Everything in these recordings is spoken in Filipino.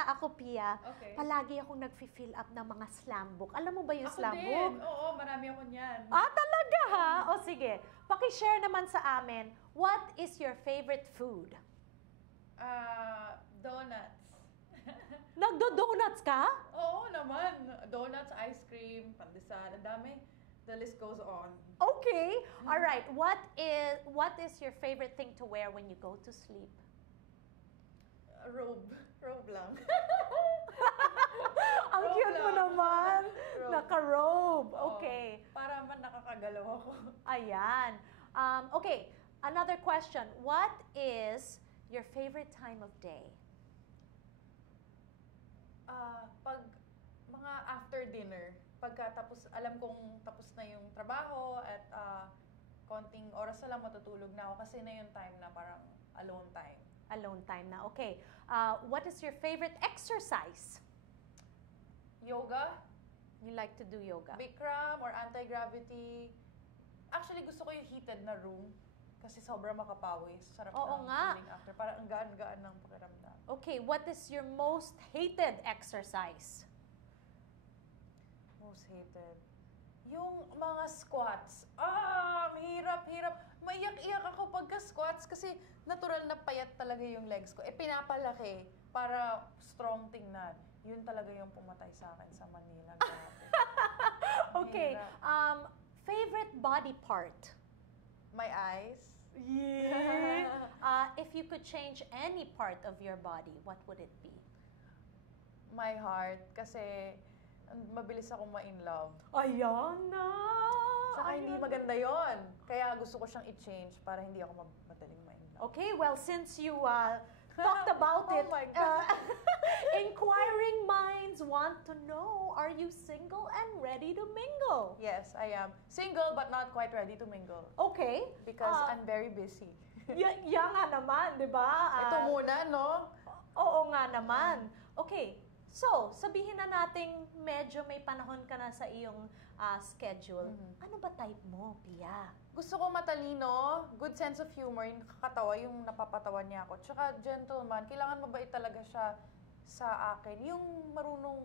bata ako, Pia, palagi akong nag-fill up ng mga slam book. Alam mo ba yung slam book? Oo, marami ako niyan. Talaga ha? O sige, paki-share naman sa amin, what is your favorite food? Donuts. Nagdo-donuts ka? Oo naman. Donuts, ice cream, pandesal, ang dami. The list goes on. Okay. All right. What is your favorite thing to wear when you go to sleep? Robe. Robe lang. Ang Robe cute mo lang. naman. Robe. Naka-robe. Oo. Okay. Para man nakakagalaw ako. Ayan. Okay. Another question. What is your favorite time of day? Pag mga after dinner, pagka tapos, alam kong tapos na yung trabaho at konting oras na lang matutulog na ako kasi na yung time na parang alone time. Alone time na. Okay. What is your favorite exercise? Yoga, You like to do yoga? Bikram or anti-gravity. Actually, gusto ko yung heated na room kasi sobrang makapawis. Sarap Oo ng nga. feeling after. Parang ang gaan-gaan ng pakiramdam. Okay. What is your most hated exercise? Most hated. Yung mga squats. Hirap. Maiyak-iyak ako pagka-squats kasi natural na payat talaga yung legs ko. Pinapalaki para strong tingnan. Yun talaga yung pumatay sa akin sa Manila. Okay. Hirap. Favorite body part? My eyes. Yeah. If you could change any part of your body, what would it be? My heart. Kasi mabilis akong ma-in love. Ayan na! Saka hindi maganda yon. Kaya gusto ko siyang i-change para hindi ako madaling ma-in love. Okay, well, since you talked about Oh it, my God. inquiring minds want to know, are you single and ready to mingle? Yes, I am. Single but not quite ready to mingle. Okay. Because I'm very busy. Yan nga naman, di ba? Ito muna, no? Oo nga naman. Okay. So, sabihin na nating medyo may panahon ka na sa iyong schedule. Ano ba type mo, Pia? Gusto ko matalino, good sense of humor, yung nakakatawa, yung napapatawa niya ako. Tsaka gentleman, kailangan mabait talaga siya sa akin. Yung marunong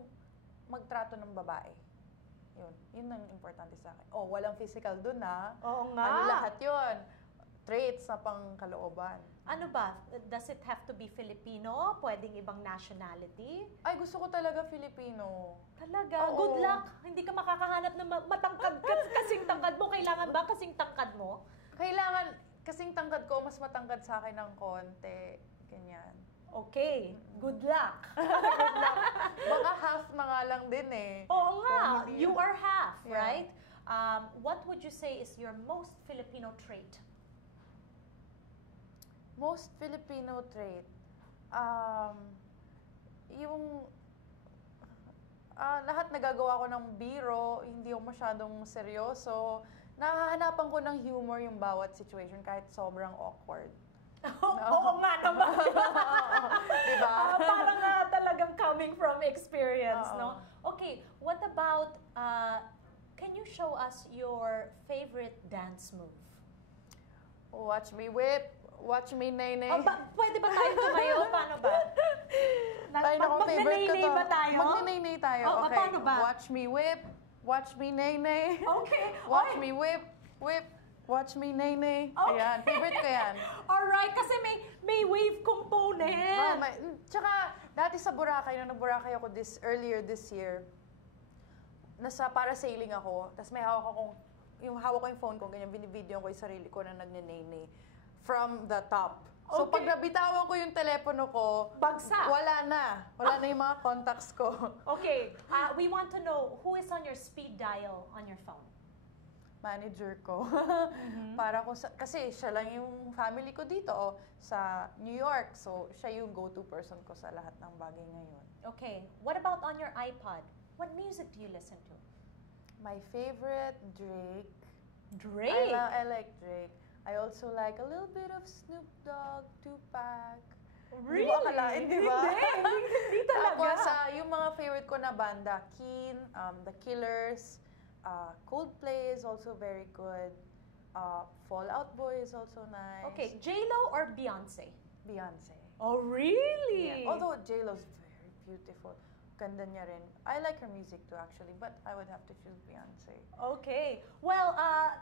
magtrato ng babae. Yun ang importante sa akin. Walang physical dun ha. Oo nga. Ano lahat yun? Traits na pang kalooban. Ano ba? Does it have to be Filipino? Pwedeng ibang nationality? Ay, gusto ko talaga Filipino. Talaga? Oo. Good luck! Hindi ka makakahanap ng matangkad kasing tangkad mo. Kailangan ba kasing tangkad mo? Kailangan, kasing tangkad ko, mas matangkad sa akin ng konti. Ganyan. Okay. Good luck! Good luck. Baka half na nga lang din eh. Oo nga. Kung hindi- You are half, Yeah. right? What would you say is your most Filipino trait? Most Filipino trait, yung lahat nagagawa ko ng biro, hindi ako masyadong seryoso. Nahahanapan ko ng humor yung bawat situation kahit sobrang awkward. Oo nga naman. Diba? Parang talagang coming from experience, no? Okay, what about, can you show us your favorite dance move? Watch me whip. Watch me, nay-nay. Pwede ba tayo tumayo? Paano ba? Tayo na kong favorite ko to. ba tayo? Magne-nay-nay tayo. Okay. Paano ba? Watch me whip. Watch me, nay-nay. Okay. Watch me whip. Whip. Watch me, nay-nay. Okay. Ayan. Favorite ko yan. Alright, kasi may wave component. Tsaka, dati sa Boracay, nung nag-Boracay ako earlier this year, nasa parasailing ako, tapos may hawak ko yung phone ko, ganyan, binibideo ko yung sarili ko na nagne-nay-nay from the top. So, Okay. pag nabitawan ko yung telepono ko, Bagsak. wala na. Wala na yung mga contacts ko. Okay, we want to know who is on your speed dial on your phone. Manager ko. Para ko kasi siya lang yung family ko dito sa New York. So, siya yung go-to person ko sa lahat ng bagay ngayon. Okay, what about on your iPod? What music do you listen to? My favorite, Drake. Drake? I like Drake. I also like a little bit of Snoop Dogg, Tupac. Really? Di ba akalain, di ba? Hindi talaga. Tapos, yung mga favorite ko na banda, Keen, The Killers, Coldplay is also very good. Fall Out Boy is also nice. Okay, J-Lo or Beyonce? Beyonce. Oh, really? Yeah. Although J-Lo's very beautiful. Ganda niya rin. I like her music too actually, but I would have to choose Beyonce. Okay. Well,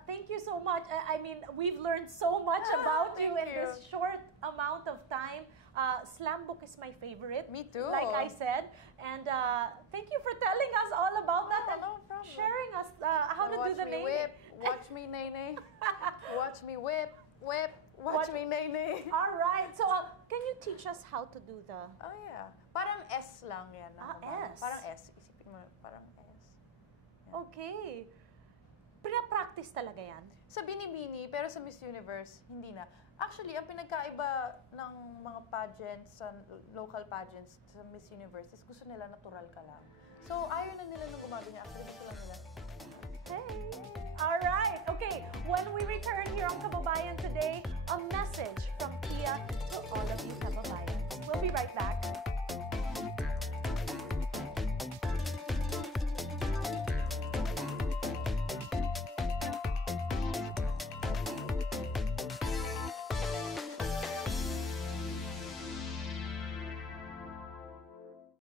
thank you so much. I mean, we've learned so much about you in this short amount of time. Slam book is my favorite. Me too. Like I said. And thank you for telling us all about that and no problem. sharing us how to do the Watch me name. whip, watch me nay-nay. Watch me whip, watch me nay-nay. All right. So, can you teach us how to do the... Oh yeah. Parang S lang yan. S? Parang S. Isipin mo, parang S. Yan. Okay. Pina-practice talaga yan? Sa Binibini, pero sa Miss Universe, hindi na. Actually, ang pinagkaiba ng mga pageants, sa local pageants sa Miss Universe is gusto nila natural ka lang. So, ayaw na nila nung gumaganya. Actually, gusto lang nila. Hey! All right. Okay. When we return here on Kababayan today, a